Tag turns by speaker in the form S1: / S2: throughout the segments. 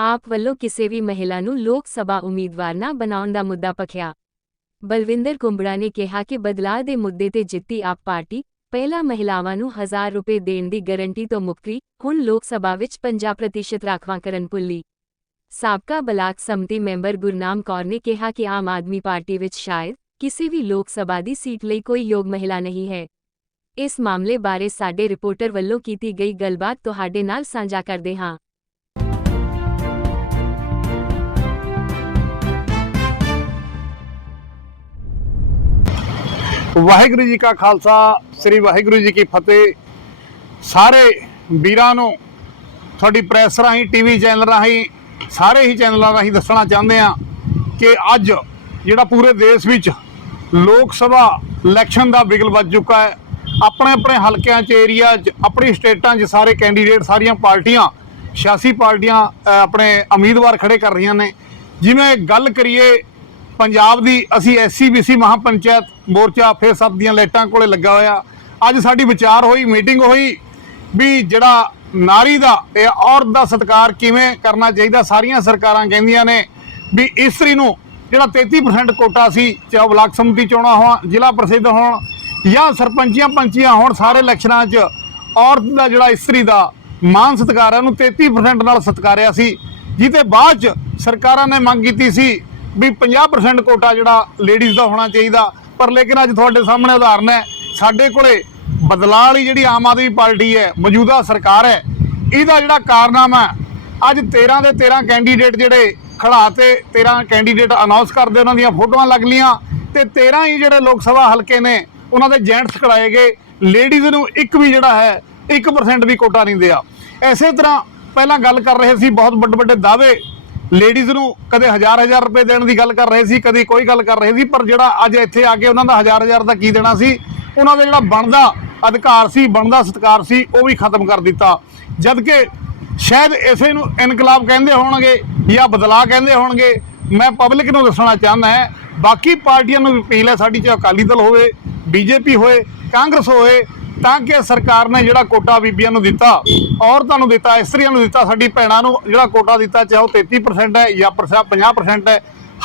S1: ਆਪ ਵੱਲੋਂ ਕਿਸੇ ਵੀ ਮਹਿਲਾ ਨੂੰ ਲੋਕ ਸਭਾ ਉਮੀਦਵਾਰ ਨਾ ਬਣਾਉਣ ਦਾ ਮੁੱਦਾ ਪਖਿਆ। ਬਲਵਿੰਦਰ ਕੁੰਬੜਾ ਨੇ ਕਿਹਾ ਕਿ ਬਦਲਾਅ ਦੇ ਮੁੱਦੇ ਤੇ ਜਿੱਤੀ ਆਪ ਪਾਰਟੀ, ਪਹਿਲਾਂ ਮਹਿਲਾਵਾਂ ਨੂੰ 1000 ਰੁਪਏ ਦੇਣ ਦੀ ਗਾਰੰਟੀ ਤੋਂ ਮੁੱਕਰੀ ਹੁਣ ਲੋਕ ਸਭਾ ਵਿੱਚ 50% ਰਾਖਵਾਂਕਰਨ ਭੁੱਲੀ। ਸਾਬਕਾ ਬਲਾਕ ਸੰਮਤੀ ਮੈਂਬਰ ਗੁਰਨਾਮ ਕੌਰ ਨੇ ਕਿਹਾ ਕਿ ਆਮ ਆਦਮੀ ਪਾਰਟੀ ਵਿੱਚ ਸ਼ਾਇਦ ਕਿਸੇ ਵੀ ਲੋਕ ਸਭਾ ਦੀ ਸੀਟ ਲਈ ਕੋਈ ਯੋਗ ਮਹਿਲਾ ਨਹੀਂ ਹੈ। ਇਸ ਮਾਮਲੇ ਬਾਰੇ ਸਾਡੇ ਰਿਪੋਰਟਰ ਵੱਲੋਂ ਕੀਤੀ ਗਈ ਗੱਲਬਾਤ ਤੁਹਾਡੇ ਨਾਲ ਸਾਂਝਾ ਕਰਦੇ ਹਾਂ।
S2: ਵਾਹਿਗੁਰੂ ਜੀ ਕਾ ਖਾਲਸਾ, ਸ੍ਰੀ ਵਾਹਿਗੁਰੂ ਜੀ ਕੀ ਫਤਿਹ। ਸਾਰੇ ਵੀਰਾਂ ਨੂੰ ਤੁਹਾਡੀ ਪ੍ਰੈਸ ਰਾਹੀਂ, ਟੀਵੀ ਚੈਨਲ ਰਾਹੀਂ, ਸਾਰੇ ਹੀ ਚੈਨਲਾਂ ਰਾਹੀਂ ਦੱਸਣਾ ਚਾਹੁੰਦੇ ਆ ਕਿ ਅੱਜ ਜਿਹੜਾ ਪੂਰੇ ਦੇਸ਼ ਵਿੱਚ ਲੋਕ ਸਭਾ ਇਲੈਕਸ਼ਨ ਦਾ ਬਿਗਲ ਵੱਜ ਚੁੱਕਾ ਹੈ। ਆਪਣੇ ਆਪਣੇ ਹਲਕਿਆਂ 'ਚ, ਏਰੀਆ 'ਚ, ਆਪਣੀ ਸਟੇਟਾਂ 'ਚ ਸਾਰੇ ਕੈਂਡੀਡੇਟ ਸਾਰੀਆਂ ਪਾਰਟੀਆਂ, ਸਿਆਸੀ ਪਾਰਟੀਆਂ ਆਪਣੇ ਉਮੀਦਵਾਰ ਖੜੇ ਕਰ ਰਹੀਆਂ ਨੇ। ਜਿਵੇਂ ਗੱਲ ਕਰੀਏ ਪੰਜਾਬ ਦੀ ਅਸੀਂ ਐਸਸੀਬੀਸੀ ਮਹਾਪੰਚਾਇਤ ਮੋਰਚਾ ਫਿਰ ਸਭ ਦੀਆਂ ਲਾਈਟਾਂ ਕੋਲੇ ਲੱਗਾ ਹੋਇਆ। ਅੱਜ ਸਾਡੀ ਵਿਚਾਰ ਹੋਈ, ਮੀਟਿੰਗ ਹੋਈ ਵੀ ਜਿਹੜਾ ਨਾਰੀ ਦਾ ਤੇ ਔਰਤ ਦਾ ਸਤਿਕਾਰ ਕਿਵੇਂ ਕਰਨਾ ਚਾਹੀਦਾ, ਸਾਰੀਆਂ ਸਰਕਾਰਾਂ ਕਹਿੰਦੀਆਂ ਨੇ ਵੀ ਇਸਤਰੀ ਨੂੰ ਜਿਹੜਾ 33% ਕੋਟਾ ਸੀ, ਚਾਹੇ ਉਹ ਬਲਾਕ ਸਮਿਤੀ ਚੋਣਾਂ ਹੋਣ, ਜ਼ਿਲ੍ਹਾ ਪ੍ਰਸਿੱਧ ਹੋਣ ਜਾਂ ਸਰਪੰਚੀਆਂ ਪੰਚੀਆਂ ਹੋਣ ਸਾਰੇ ਇਲੈਕਸ਼ਨਾਂ 'ਚ ਔਰਤ ਦਾ ਜਿਹੜਾ ਇਸਤਰੀ ਦਾ ਮਾਨ ਸਤਿਕਾਰ ਹੈ, ਉਹਨੂੰ 33% ਨਾਲ ਸਤਿਕਾਰਿਆ ਸੀ। ਜਿਹਦੇ ਬਾਅਦ 'ਚ ਸਰਕਾਰਾਂ ਨੇ ਮੰਗ ਕੀਤੀ ਸੀ ਵੀ 50% ਕੋਟਾ ਜਿਹੜਾ ਲੇਡੀਜ਼ ਦਾ ਹੋਣਾ ਚਾਹੀਦਾ। ਪਰ ਲੇਕਿਨ ਅੱਜ ਤੁਹਾਡੇ ਸਾਹਮਣੇ ਉਦਾਹਰਨ ਹੈ, ਸਾਡੇ ਕੋਲੇ ਬਦਲਾਅ ਵਾਲੀ ਜਿਹੜੀ ਆਮ ਆਦਮੀ ਪਾਰਟੀ ਹੈ, ਮੌਜੂਦਾ ਸਰਕਾਰ ਹੈ, ਇਹਦਾ ਜਿਹੜਾ ਕਾਰਨਾਮਾ ਅੱਜ 13 ਦੇ 13 ਕੈਂਡੀਡੇਟ ਜਿਹੜੇ ਖੜਾ ਤੇ 13 ਕੈਂਡੀਡੇਟ ਅਨਾਉਂਸ ਕਰਦੇ, ਉਹਨਾਂ ਦੀਆਂ ਫੋਟੋਆਂ ਲੱਗ ਲੀਆਂ ਤੇ 13 ਹੀ ਜਿਹੜੇ ਲੋਕ ਸਭਾ ਹਲਕੇ ਨੇ, ਉਹਨਾਂ ਦੇ ਜੈਂਟਸ ਖੜਾਏ ਗਏ। ਲੇਡੀਜ਼ ਨੂੰ ਇੱਕ ਵੀ ਜਿਹੜਾ ਹੈ 1% ਵੀ ਕੋਟਾ ਨਹੀਂ ਦਿਆ। ਐਸੇ ਤਰ੍ਹਾਂ ਪਹਿਲਾਂ ਗੱਲ ਕਰ ਰਹੇ ਸੀ, ਬਹੁਤ ਵੱਡੇ ਵੱਡੇ ਦਾਅਵੇ ਲੇਡੀਜ਼ ਨੂੰ ਕਦੇ ਹਜ਼ਾਰ ਹਜ਼ਾਰ ਰੁਪਏ ਦੇਣ ਦੀ ਗੱਲ ਕਰ ਰਹੇ ਸੀ, ਕਦੀ ਕੋਈ ਗੱਲ ਕਰ ਰਹੇ ਸੀ, ਪਰ ਜਿਹੜਾ ਅੱਜ ਇੱਥੇ ਆ ਕੇ ਉਹਨਾਂ ਦਾ ਹਜ਼ਾਰ ਹਜ਼ਾਰ ਦਾ ਕੀ ਦੇਣਾ ਸੀ, ਉਹਨਾਂ ਦਾ ਜਿਹੜਾ ਬਣਦਾ ਅਧਿਕਾਰ ਸੀ, ਬਣਦਾ ਸਤਿਕਾਰ ਸੀ, ਉਹ ਵੀ ਖਤਮ ਕਰ ਦਿੱਤਾ। ਜਦ ਕਿ ਸ਼ਾਇਦ ਇਸੇ ਨੂੰ ਇਨਕਲਾਬ ਕਹਿੰਦੇ ਹੋਣਗੇ ਜਾਂ ਬਦਲਾਅ ਕਹਿੰਦੇ ਹੋਣਗੇ, ਮੈਂ ਪਬਲਿਕ ਨੂੰ ਦੱਸਣਾ ਚਾਹੁੰਦਾ ਹਾਂ, ਬਾਕੀ ਪਾਰਟੀਆਂ ਨੂੰ ਅਪੀਲ ਹੈ ਸਾਡੀ, ਚਾਹੇ ਅਕਾਲੀ ਦਲ ਹੋਵੇ, ਬੀਜੇਪੀ ਹੋਏ, ਕਾਂਗਰਸ ਹੋਏ ਤਾਂ ਕਿ ਸਰਕਾਰ ਨੇ ਜਿਹੜਾ ਕੋਟਾ ਬੀਬੀਆਂ ਨੂੰ ਦਿੱਤਾ, ਔਰਤਾਂ ਨੂੰ ਦਿੱਤਾ, ਇਸਤਰੀਆਂ ਨੂੰ ਦਿੱਤਾ, ਸਾਡੀ ਭੈਣਾਂ ਨੂੰ ਜਿਹੜਾ ਕੋਟਾ ਦਿੱਤਾ, ਚਾਹੇ ਉਹ 33% ਹੈ ਜਾਂ ਪਰਸਾ- 50% ਹੈ,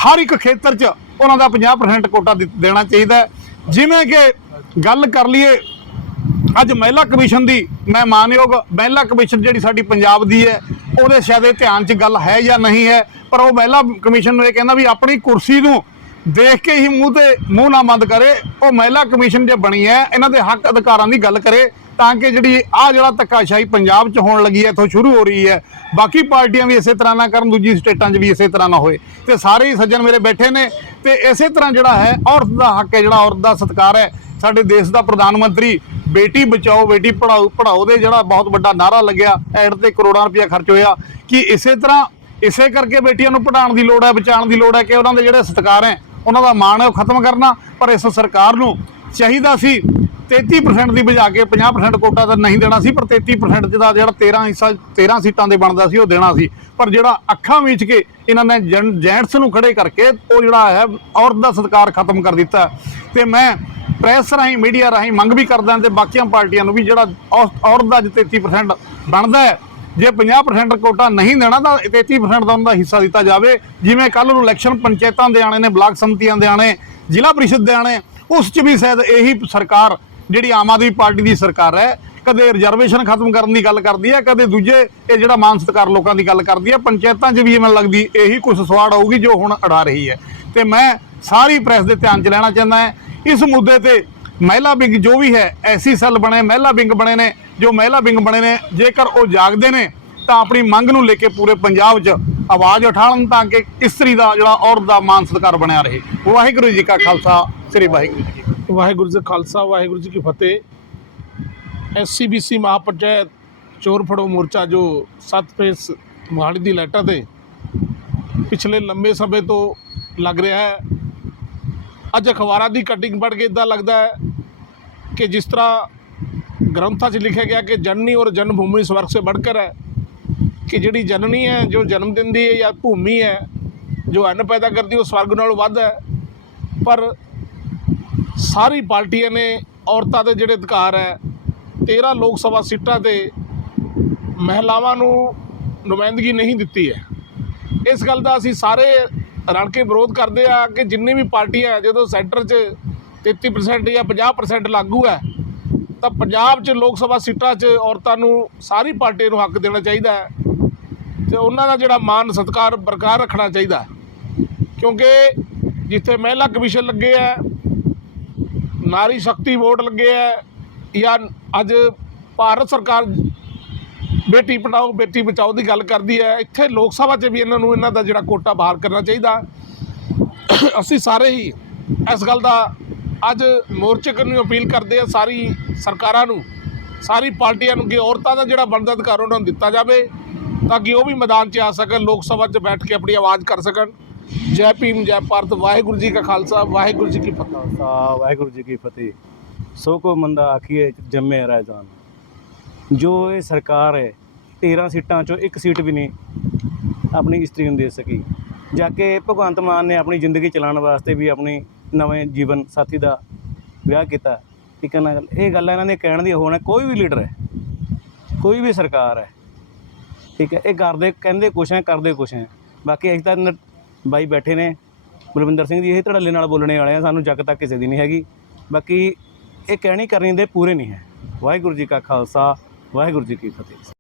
S2: ਹਰ ਇੱਕ ਖੇਤਰ 'ਚ ਉਹਨਾਂ ਦਾ 50% ਕੋਟਾ ਦਿੱ- ਦੇਣਾ ਚਾਹੀਦਾ ਜਿਵੇਂ ਕਿ ਗੱਲ ਕਰ ਲਈਏ, ਅੱਜ ਮਹਿਲਾ ਕਮਿਸ਼ਨ ਦੀ ਮੈਂ ਮਾਨਯੋਗ ਮਹਿਲਾ ਕਮਿਸ਼ਨ ਜਿਹੜੀ ਸਾਡੀ ਪੰਜਾਬ ਦੀ ਹੈ, ਉਹਦੇ ਸ਼ਾਇਦ ਇਹ ਧਿਆਨ 'ਚ ਗੱਲ ਹੈ ਜਾਂ ਨਹੀਂ ਹੈ, ਪਰ ਉਹ ਮਹਿਲਾ ਕਮਿਸ਼ਨ ਨੂੰ ਇਹ ਕਹਿੰਦਾ ਵੀ ਆਪਣੀ ਕੁਰਸੀ ਨੂੰ ਦੇਖ ਕੇ ਹੀ ਮੂੰਹ ਤੇ ਮੂੰਹ ਨਾ ਬੰਦ ਕਰੇ, ਉਹ ਮਹਿਲਾ ਕਮਿਸ਼ਨ ਜੇ ਬਣੀ ਹੈ, ਇਹਨਾਂ ਦੇ ਹੱਕ ਅਧਿਕਾਰਾਂ ਦੀ ਗੱਲ ਕਰੇ, ਤਾਂ ਕਿ ਜਿਹੜੀ ਆ ਜਿਹੜਾ ਧੱਕਾਸ਼ਾਹੀ ਪੰਜਾਬ 'ਚ ਹੋਣ ਲੱਗੀ ਹੈ, ਇੱਥੋਂ ਸ਼ੁਰੂ ਹੋ ਰਹੀ ਹੈ। ਬਾਕੀ ਪਾਰਟੀਆਂ ਵੀ ਇਸੇ ਤਰ੍ਹਾਂ ਨਾ ਕਰਨ, ਦੂਜੀ ਸਟੇਟਾਂ 'ਚ ਵੀ ਇਸੇ ਤਰ੍ਹਾਂ ਨਾ ਹੋਏ। ਤੇ ਸਾਰੇ ਹੀ ਸੱਜਣ ਮੇਰੇ ਬੈਠੇ ਨੇ, ਤੇ ਇਸੇ ਤਰ੍ਹਾਂ ਜਿਹੜਾ ਹੈ, ਔਰਤ ਦਾ ਹੱਕ ਹੈ, ਜਿਹੜਾ ਔਰਤ ਦਾ ਸਤਿਕਾਰ ਹੈ, ਸਾਡੇ ਦੇਸ਼ ਦਾ ਪ੍ਰਧਾਨ ਮੰਤਰੀ, ਬੇਟੀ ਬਚਾਓ, ਬੇਟੀ ਪੜਾਓ ਪੜਾਓ ਦੇ ਜਿਹੜਾ ਬਹੁਤ ਵੱਡਾ ਨਾਰਾ ਲੱਗਿਆ, ਐਡ ਤੇ ਕਰੋੜਾਂ ਰੁਪਇਆ ਖਰਚ ਹੋਇਆ, ਕਿ ਇਸੇ ਤਰ੍ਹਾਂ ਇਸੇ ਕਰਕੇ ਬੇਟੀਆਂ ਨੂੰ ਪੜਾਉਣ ਦੀ ਲੋੜ ਹੈ, ਬਚਾਉਣ ਦੀ ਲੋੜ ਹੈ ਕਿ ਉਹਨਾਂ ਦੇ ਜਿਹੜੇ ਸਤਿਕਾਰ ਹੈ ਉਹਨਾਂ ਦਾ ਮਾਣ ਹੈ, ਉਹ ਖਤਮ ਕਰਨਾ, ਪਰ ਇਸ ਸਰਕਾਰ ਨੂੰ ਚਾਹੀਦਾ ਸੀ 33% ਦੀ ਵਜਾ ਕੇ 50% ਕੋਟਾ ਤਾਂ ਨਹੀਂ ਦੇਣਾ ਸੀ, ਪਰ 33% ਦਾ ਜਿਹੜਾ 13 ਹਿੱਸਾ 13 ਸੀਟਾਂ ਦੇ ਬਣਦਾ ਸੀ, ਉਹ ਦੇਣਾ ਸੀ। ਪਰ ਜਿਹੜਾ ਅੱਖਾਂ ਵਿੱਚ ਕੇ ਇਹਨਾਂ ਨੇ ਜੈਂਟਸ ਨੂੰ ਖੜੇ ਕਰਕੇ ਉਹ ਜਿਹੜਾ ਹੈ, ਔਰਤ ਦਾ ਸਤਿਕਾਰ ਖਤਮ ਕਰ ਦਿੱਤਾ। ਤੇ ਮੈਂ ਪ੍ਰੈਸ ਰਾਹੀਂ, ਮੀਡੀਆ ਰਾਹੀਂ ਮੰਗ ਵੀ ਕਰਦਾ ਤੇ ਬਾਕੀਆਂ ਪਾਰਟੀਆਂ ਨੂੰ ਵੀ ਜਿਹੜਾ ਔ- ਔਰਤ ਦਾ ਅੱਜ 33% ਬਣਦਾ ਹੈ ਜੇ 50% ਕੋਟਾ ਨਹੀਂ ਦੇਣਾ ਤਾਂ 33% ਦਾ ਉਹਨਾਂ ਦਾ ਹਿੱਸਾ ਦਿੱਤਾ ਜਾਵੇ। ਜਿਵੇਂ ਕੱਲ ਨੂੰ ਇਲੈਕਸ਼ਨ ਪੰਚਾਇਤਾਂ ਦੇ ਆਣੇ ਨੇ, ਬਲਾਕ ਸੰਮਤੀਆਂ ਦੇ ਆਣੇ, ਜ਼ਿਲ੍ਹਾ ਪ੍ਰੀਸ਼ਦ ਦੇ ਆਣੇ, ਉਸ 'ਚ ਵੀ ਸ਼ਾਇਦ ਇਹੀ ਸਰਕਾਰ ਜਿਹੜੀ ਆਮ ਆਦਮੀ ਪਾਰਟੀ ਦੀ ਸਰਕਾਰ ਹੈ, ਕਦੇ ਰਿਜ਼ਰਵੇਸ਼ਨ ਖਤਮ ਕਰਨ ਦੀ ਗੱਲ ਕਰਦੀ ਹੈ, ਕਦੇ ਦੂਜੇ ਇਹ ਜਿਹੜਾ ਮਾਨ ਸਤਿਕਾਰ ਲੋਕਾਂ ਦੀ ਗੱਲ ਕਰਦੀ ਹੈ, ਪੰਚਾਇਤਾਂ 'ਚ ਵੀ ਮੈਨੂੰ ਲੱਗਦੀ ਇਹੀ ਕੁਝ ਸਵਾੜ ਆਊਗੀ ਜੋ ਹੁਣ ਅੜਾ ਰਹੀ ਹੈ। ਤੇ ਮੈਂ ਸਾਰੀ ਪ੍ਰੈਸ ਦੇ ਧਿਆਨ 'ਚ ਲੈਣਾ ਚਾਹੁੰਦਾ ਹਾਂ। ਇਸ ਮੁੱਦੇ ਤੇ ਮਹਿਲਾ ਵਿੰਗ ਜੋ ਵੀ ਹੈ, ਐਸੀ ਸੈੱਲ ਬਣੇ, ਮਹਿਲਾ ਵਿੰਗ ਬਣੇ ਨੇ, ਜੋ ਮਹਿਲਾ ਵਿੰਗ ਬਣੇ ਨੇ, ਜੇਕਰ ਉਹ ਜਾਗਦੇ ਨੇ, ਤਾਂ ਆਪਣੀ ਮੰਗ ਨੂੰ ਲੈ ਕੇ ਪੂਰੇ ਪੰਜਾਬ 'ਚ ਆਵਾਜ਼ ਉਠਾਉਣ ਤਾਂ ਕਿ ਇਸਤਰੀ ਦਾ ਜਿਹੜਾ ਔਰਤ ਦਾ ਮਾਨ ਸਤਿਕਾਰ ਬਣਿਆ ਰਹੇ। ਵਾਹਿਗੁਰੂ ਜੀ ਕਾ ਖਾਲਸਾ, ਸ੍ਰੀ ਵਾਹਿਗੁਰੂ ਜੀ
S3: ਵਾਹਿਗੁਰੂ ਜੀ ਖਾਲਸਾ, ਵਾਹਿਗੁਰੂ ਜੀ ਕੀ ਫਤਿਹ। ਐਸਸੀਬੀਸੀ ਮਹਾਪੰਚਾਇਤ ਚੋਰ ਫੜੋ ਮੋਰਚਾ ਜੋ ਸੱਤ ਫੇਸ ਮੋਹਾਲੀ ਦੀ ਲੈਟਰ ਤੇ ਪਿਛਲੇ ਲੰਬੇ ਸਮੇਂ ਤੋਂ ਲੱਗ ਰਿਹਾ ਹੈ। ਅੱਜ ਅਖਬਾਰਾਂ ਦੀ ਕਟਿੰਗ ਪੜ੍ਹ ਕੇ ਇਦਾਂ ਲੱਗਦਾ ਹੈ ਕਿ ਜਿਸ ਤਰ੍ਹਾਂ ਗ੍ਰੰਥਾਂ 'ਚ ਲਿਖਿਆ ਗਿਆ ਕਿ ਜਨਨੀ ਔਰ ਜਨਮ ਭੂਮि स्वर्ग से बढ़कर ਹੈ ਕਿ ਜਿਹੜੀ ਜਨਨੀ ਹੈ ਜੋ ਜਨਮ ਦਿੰਦੀ ਹੈ ਜਾਂ ਭੂਮੀ ਹੈ ਜੋ ਅੰਨ ਪੈਦਾ ਕਰਦੀ ਉਹ ਸਵਰਗ ਨਾਲੋਂ ਵੱਧ ਹੈ ਪਰ ਸਾਰੀ ਪਾਰਟੀਆਂ ਨੇ ਔਰਤਾਂ ਦੇ ਜਿਹੜੇ ਅਧਿਕਾਰ ਹੈ 13 ਲੋਕ ਸਭਾ ਸੀਟਾਂ ਤੇ ਮਹਿਲਾਵਾਂ ਨੂੰ ਨੁਮਾਇੰਦਗੀ ਨਹੀਂ ਦਿੱਤੀ ਹੈ ਇਸ ਗੱਲ ਦਾ ਅਸੀਂ ਸਾਰੇ ਰਲ ਕੇ ਵਿਰੋਧ ਕਰਦੇ ਆ ਕਿ ਜਿੰਨੀ ਵੀ ਪਾਰਟੀਆਂ ਹੈ, ਜਦੋਂ ਸੈਂਟਰ 'ਚ 33% ਜਾਂ 50% ਲਾਗੂ ਹੈ, ਤਾਂ ਪੰਜਾਬ 'ਚ ਲੋਕ ਸਭਾ ਸੀਟਾਂ 'ਚ ਔਰਤਾਂ ਨੂੰ ਸਾਰੀ ਪਾਰਟੀ ਨੂੰ ਹੱਕ ਦੇਣਾ ਚਾਹੀਦਾ ਹੈ ਤੇ ਉਹਨਾਂ ਦਾ ਜਿਹੜਾ ਮਾਨ ਸਤਿਕਾਰ ਬਰਕਰਾਰ ਰੱਖਣਾ ਚਾਹੀਦਾ ਕਿਉਂਕਿ ਜਿੱਥੇ ਮਹਿਲਾ ਕਮਿਸ਼ਨ ਲੱਗੇ ਆ ਨਾਰੀ ਸ਼ਕਤੀ ਵੋਟ ਲੱਗੇ ਆ ਜਾਂ ਅੱਜ ਭਾਰਤ ਸਰਕਾਰ ਬੇਟੀ ਪੜਾਓ, ਬੇਟੀ ਬਚਾਓ ਦੀ ਗੱਲ ਕਰਦੀ ਹੈ, ਇੱਥੇ ਲੋਕ ਸਭਾ 'ਚ ਵੀ ਇਹਨਾਂ ਨੂੰ ਇਹਨਾਂ ਦਾ ਜਿਹੜਾ ਕੋਟਾ ਬਾਹਰ ਕਰਨਾ ਚਾਹੀਦਾ। ਅਸੀਂ ਸਾਰੇ ਹੀ ਇਸ ਗੱਲ ਦਾ ਅੱਜ ਮੋਰਚੇ ਕਰਨ ਨੂੰ ਅਪੀਲ ਕਰਦੇ ਆ ਸਾਰੀ ਸਰਕਾਰਾਂ ਨੂੰ, ਸਾਰੀ ਪਾਰਟੀਆਂ ਨੂੰ ਕਿ ਔਰਤਾਂ ਦਾ ਜਿਹੜਾ ਬਣਦਾ ਅਧਿਕਾਰ ਉਹਨਾਂ ਨੂੰ ਦਿੱਤਾ ਜਾਵੇ ਤਾਂ ਕਿ ਉਹ ਵੀ ਮੈਦਾਨ 'ਚ ਆ ਸਕਣ, ਲੋਕ ਸਭਾ 'ਚ ਬੈਠ ਕੇ ਆਪਣੀ ਆਵਾਜ਼ ਕਰ ਸਕਣ। ਜੈ ਭੀਮ, ਜੈ ਭਾਰਤ, ਵਾਹਿਗੁਰੂ ਜੀ ਕਾ ਖਾਲਸਾ, ਵਾਹਿਗੁਰੂ ਜੀ ਕੀ ਫਤਿਹ।
S4: ਖਾਲਸਾ, ਵਾਹਿਗੁਰੂ ਜੀ ਕੀ ਫਤਿਹ। ਸੋ ਕੋ ਮੰਦਾ ਆਖੀਏ, ਜੰਮੇ ਰਾਜਾਨ ਜੋ ਇਹ ਸਰਕਾਰ ਹੈ 13 ਸੀਟਾਂ ਚੋਂ ਇੱਕ ਸੀਟ ਵੀ ਨਹੀਂ ਆਪਣੀ ਇਸਤਰੀ ਨੂੰ ਦੇ ਸਕੀ। ਜਾ ਕੇ ਭਗਵੰਤ ਮਾਨ ਨੇ ਆਪਣੀ ਜ਼ਿੰਦਗੀ ਚਲਾਉਣ ਵਾਸਤੇ ਵੀ ਆਪਣੀ ਨਵੇਂ ਜੀਵਨ ਸਾਥੀ ਦਾ ਵਿਆਹ ਕੀਤਾ ਠੀਕ ਹੈ ਨਾ? ਇਹ ਗੱਲ ਇਹਨਾਂ ਦੇ ਕਹਿਣ ਦੀ ਹੋਣਾ ਕੋਈ ਵੀ ਲੀਡਰ ਹੈ, ਕੋਈ ਵੀ ਸਰਕਾਰ ਹੈ, ਠੀਕ ਹੈ, ਇਹ ਕਰਦੇ, ਕਹਿੰਦੇ ਕੁਛ ਹੈ, ਕਰਦੇ ਕੁਛ ਹੈ। ਬਾਕੀ ਅਸੀਂ ਤਾਂ ਬਾਈ ਬੈਠੇ ਨੇ, ਬਲਵਿੰਦਰ ਸਿੰਘ ਜੀ, ਇਹ ਧੜੱਲੇ ਨਾਲ ਬੋਲਣੇ ਵਾਲੇ ਆ, ਸਾਨੂੰ ਜੱਗ ਤੱਕ ਕਿਸੇ ਦੀ ਨਹੀਂ ਹੈਗੀ। ਬਾਕੀ ਇਹ ਕਹਿਣੀ ਕਰਨੀ ਦੇ ਪੂਰੇ ਨਹੀਂ ਹੈ। ਵਾਹਿਗੁਰੂ ਜੀ ਕਾ ਖਾਲਸਾ, ਵਾਹਿਗੁਰੂ ਜੀ ਕੀ ਫਤਿਹ।